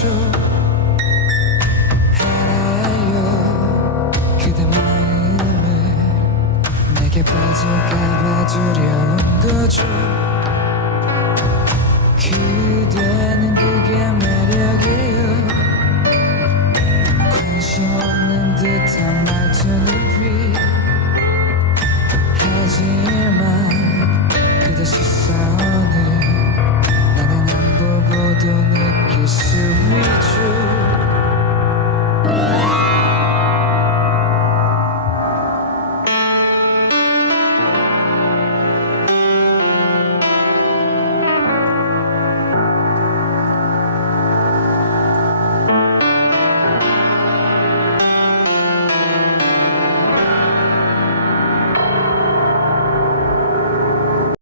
좀 알아요. 그대 마음을 내게 빠질까봐 두려운 거죠. 그대는 그게 매력이요. 관심 없는 듯한 말투 눈빛 하지만 그대 시선을 나는 안 보고도 느낄 수 Bye.